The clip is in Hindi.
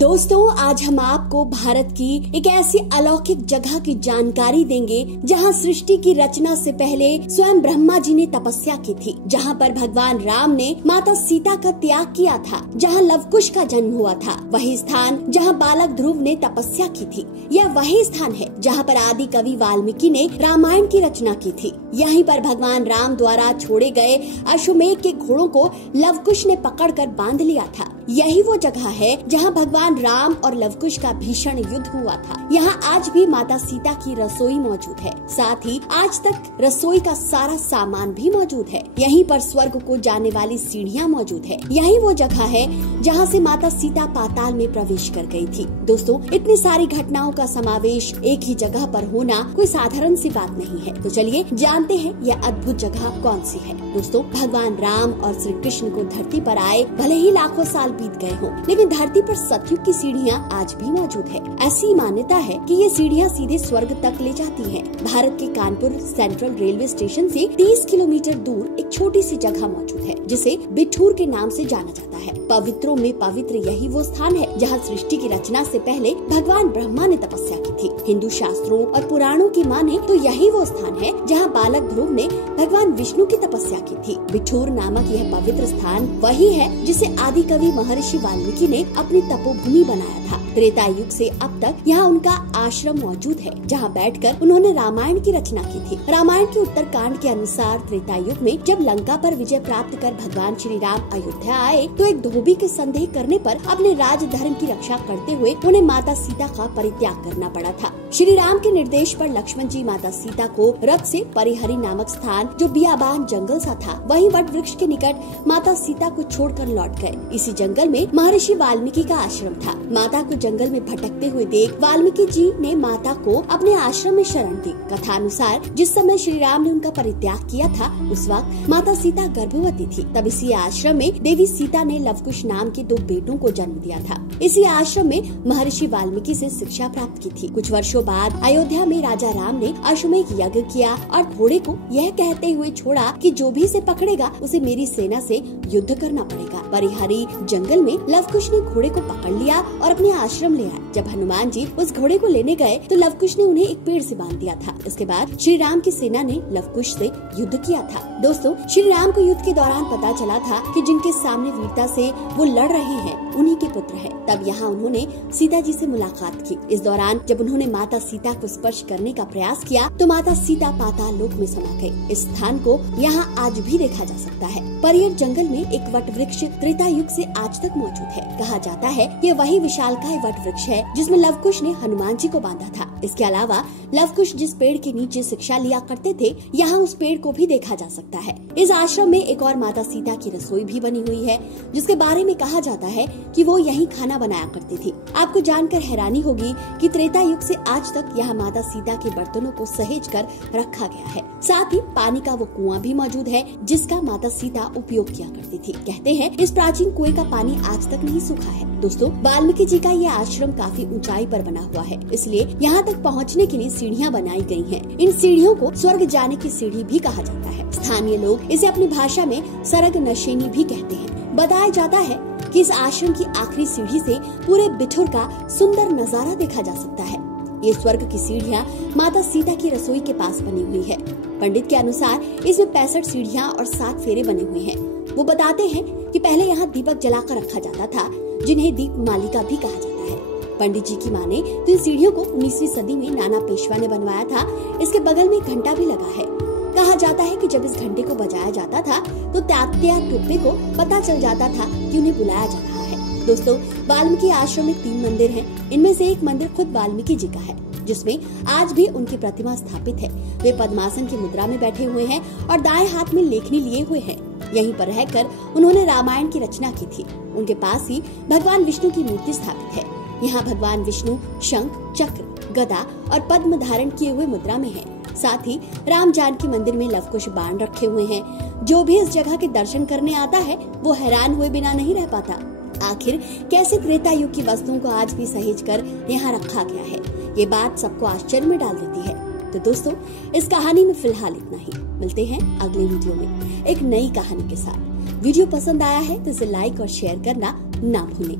दोस्तों, आज हम आपको भारत की एक ऐसी अलौकिक जगह की जानकारी देंगे जहां सृष्टि की रचना से पहले स्वयं ब्रह्मा जी ने तपस्या की थी, जहां पर भगवान राम ने माता सीता का त्याग किया था, जहां लवकुश का जन्म हुआ था। वही स्थान जहां बालक ध्रुव ने तपस्या की थी, यह वही स्थान है जहां पर आदि कवि वाल्मीकि ने रामायण की रचना की थी। यहीं पर भगवान राम द्वारा छोड़े गए अश्वमेध के घोड़ों को लवकुश ने पकड़कर बांध लिया था। यही वो जगह है जहां भगवान राम और लवकुश का भीषण युद्ध हुआ था। यहाँ आज भी माता सीता की रसोई मौजूद है, साथ ही आज तक रसोई का सारा सामान भी मौजूद है। यहीं पर स्वर्ग को जाने वाली सीढ़ियाँ मौजूद है। यही वो जगह है जहाँ से माता सीता पाताल में प्रवेश कर गई थी। दोस्तों, इतनी सारी घटनाओं का समावेश एक ही जगह पर होना कोई साधारण सी बात नहीं है। तो चलिए जानते हैं यह अद्भुत जगह कौन सी है। दोस्तों, भगवान राम और श्री कृष्ण को धरती पर आए भले ही लाखों साल बीत गए हों, लेकिन धरती पर सतयुग की सीढ़ियाँ आज भी मौजूद है। ऐसी मान्यता है कि ये सीढ़ियाँ सीधे स्वर्ग तक ले जाती हैं। भारत के कानपुर सेंट्रल रेलवे स्टेशन से 30 किलोमीटर दूर एक छोटी सी जगह मौजूद है जिसे बिठूर के नाम से जाना जाता है। पवित्रों में पवित्र यही वो स्थान है जहाँ सृष्टि की रचना से पहले भगवान ब्रह्मा ने तपस्या की थी। हिंदू शास्त्रों और पुराणों की माने तो यही वो स्थान है जहाँ बालक ध्रुव ने भगवान विष्णु की तपस्या की थी। बिठूर नामक यह पवित्र स्थान वही है जिसे आदि कवि महर्षि वाल्मीकि ने अपनी तपोभूमि बनाया था। त्रेता युग से अब तक यहाँ उनका आश्रम मौजूद है, जहाँ बैठकर उन्होंने रामायण की रचना की थी। रामायण के उत्तरकांड के अनुसार त्रेता युग में जब लंका पर विजय प्राप्त कर भगवान श्री राम अयोध्या आए तो एक धोबी के संदेह करने पर अपने राजधर्म की रक्षा करते हुए उन्हें माता सीता का परित्याग करना पड़ा था। श्री राम के निर्देश पर लक्ष्मण जी माता सीता को रथ से परिहरी नामक स्थान, जो बियाबान जंगल सा था, वहीं वट वृक्ष के निकट माता सीता को छोड़कर लौट गए। इसी जंगल में महर्षि वाल्मीकि का आश्रम था। माता को जंगल में भटकते हुए देख वाल्मीकि जी ने माता को अपने आश्रम में शरण दी। कथा अनुसार जिस समय श्री राम ने उनका परित्याग किया था, उस वक्त माता सीता गर्भवती थी। तब इसी आश्रम में देवी सीता ने लवकुश नाम के 2 बेटों को जन्म दिया था। इसी आश्रम में महर्षि वाल्मीकि से शिक्षा प्राप्त की थी। कुछ वर्षों बाद अयोध्या में राजा राम ने अश्वमेध यज्ञ किया और घोड़े को यह कहते हुए छोड़ा कि जो भी इसे पकड़ेगा उसे मेरी सेना से युद्ध करना पड़ेगा। परिहरी जंगल में लवकुश ने घोड़े को पकड़ लिया और अपने आश्रम ले आए। जब हनुमान जी उस घोड़े को लेने गए तो लवकुश ने उन्हें एक पेड़ से बांध दिया था। इसके बाद श्री राम की सेना ने लवकुश से युद्ध किया था। दोस्तों, श्री राम को युद्ध के दौरान पता चला था कि जिनके सामने वीरता से वो लड़ रहे हैं उन्हीं के पुत्र हैं। तब यहाँ उन्होंने सीता जी से मुलाकात की। इस दौरान जब उन्होंने माता सीता को स्पर्श करने का प्रयास किया तो माता सीता पाताल लोक में समा गई। इस स्थान को यहाँ आज भी देखा जा सकता है। परियर जंगल में एक वट वृक्ष त्रेता युग से आज तक मौजूद है। कहा जाता है ये वही विशालकाय वट वृक्ष है जिसमें लवकुश ने हनुमान जी को बांधा था। इसके अलावा लवकुश जिस पेड़ के नीचे शिक्षा लिया करते थे, यहाँ उस पेड़ को भी देखा जा सकता है। इस आश्रम में एक और माता सीता की रसोई भी बनी हुई है, जिसके बारे में कहा जाता है कि वो यहीं खाना बनाया करती थी। आपको जानकर हैरानी होगी कि त्रेता युग से आज तक यहाँ माता सीता के बर्तनों को सहेज कर रखा गया है। साथ ही पानी का वो कुआं भी मौजूद है जिसका माता सीता उपयोग किया करती थी। कहते हैं इस प्राचीन कुएं का पानी आज तक नहीं सूखा है। दोस्तों, वाल्मीकि जी का ये आश्रम काफी ऊंचाई पर बना हुआ है, इसलिए यहाँ तक पहुँचने के लिए सीढ़ियाँ बनाई गई हैं। इन सीढ़ियों को स्वर्ग जाने की सीढ़ी भी कहा जाता है। स्थानीय लोग इसे अपनी भाषा में सरग नशेनी भी कहते हैं। बताया जाता है कि इस आश्रम की आखिरी सीढ़ी से पूरे बिठूर का सुंदर नजारा देखा जा सकता है। ये स्वर्ग की सीढ़ियाँ माता सीता की रसोई के पास बनी हुई है। पंडित के अनुसार इसमें 65 सीढ़ियाँ और 7 फेरे बने हुए हैं। वो बताते हैं कि पहले यहाँ दीपक जलाकर रखा जाता था, जिन्हें दीप मालिका भी कहा जाता है। पंडित जी की माने तो इन सीढ़ियों को 19वीं सदी में नाना पेशवा ने बनवाया था। इसके बगल में घंटा भी लगा है। कहा जाता है कि जब इस घंटे को बजाया जाता था तो तात्या टोपे को पता चल जाता था कि उन्हें बुलाया जा रहा है। दोस्तों, वाल्मीकि आश्रम में 3 मंदिर हैं। इनमें से एक मंदिर खुद वाल्मीकि जी का है, जिसमें आज भी उनकी प्रतिमा स्थापित है। वे पद्मासन की मुद्रा में बैठे हुए हैं और दाएं हाथ में लेखनी लिए हुए हैं। यहीं पर रहकर उन्होंने रामायण की रचना की थी। उनके पास ही भगवान विष्णु की मूर्ति स्थापित है। यहाँ भगवान विष्णु शंख, चक्र, गदा और पद्म धारण किए हुए मुद्रा में है। साथ ही राम जानकी मंदिर में लवकुश बाण रखे हुए हैं। जो भी इस जगह के दर्शन करने आता है वो हैरान हुए बिना नहीं रह पाता। आखिर कैसे त्रेता युग की वस्तुओं को आज भी सहेज कर यहाँ रखा गया है, ये बात सबको आश्चर्य में डाल देती है। तो दोस्तों, इस कहानी में फिलहाल इतना ही। मिलते हैं अगले वीडियो में एक नई कहानी के साथ। वीडियो पसंद आया है तो इसे लाइक और शेयर करना ना भूलें।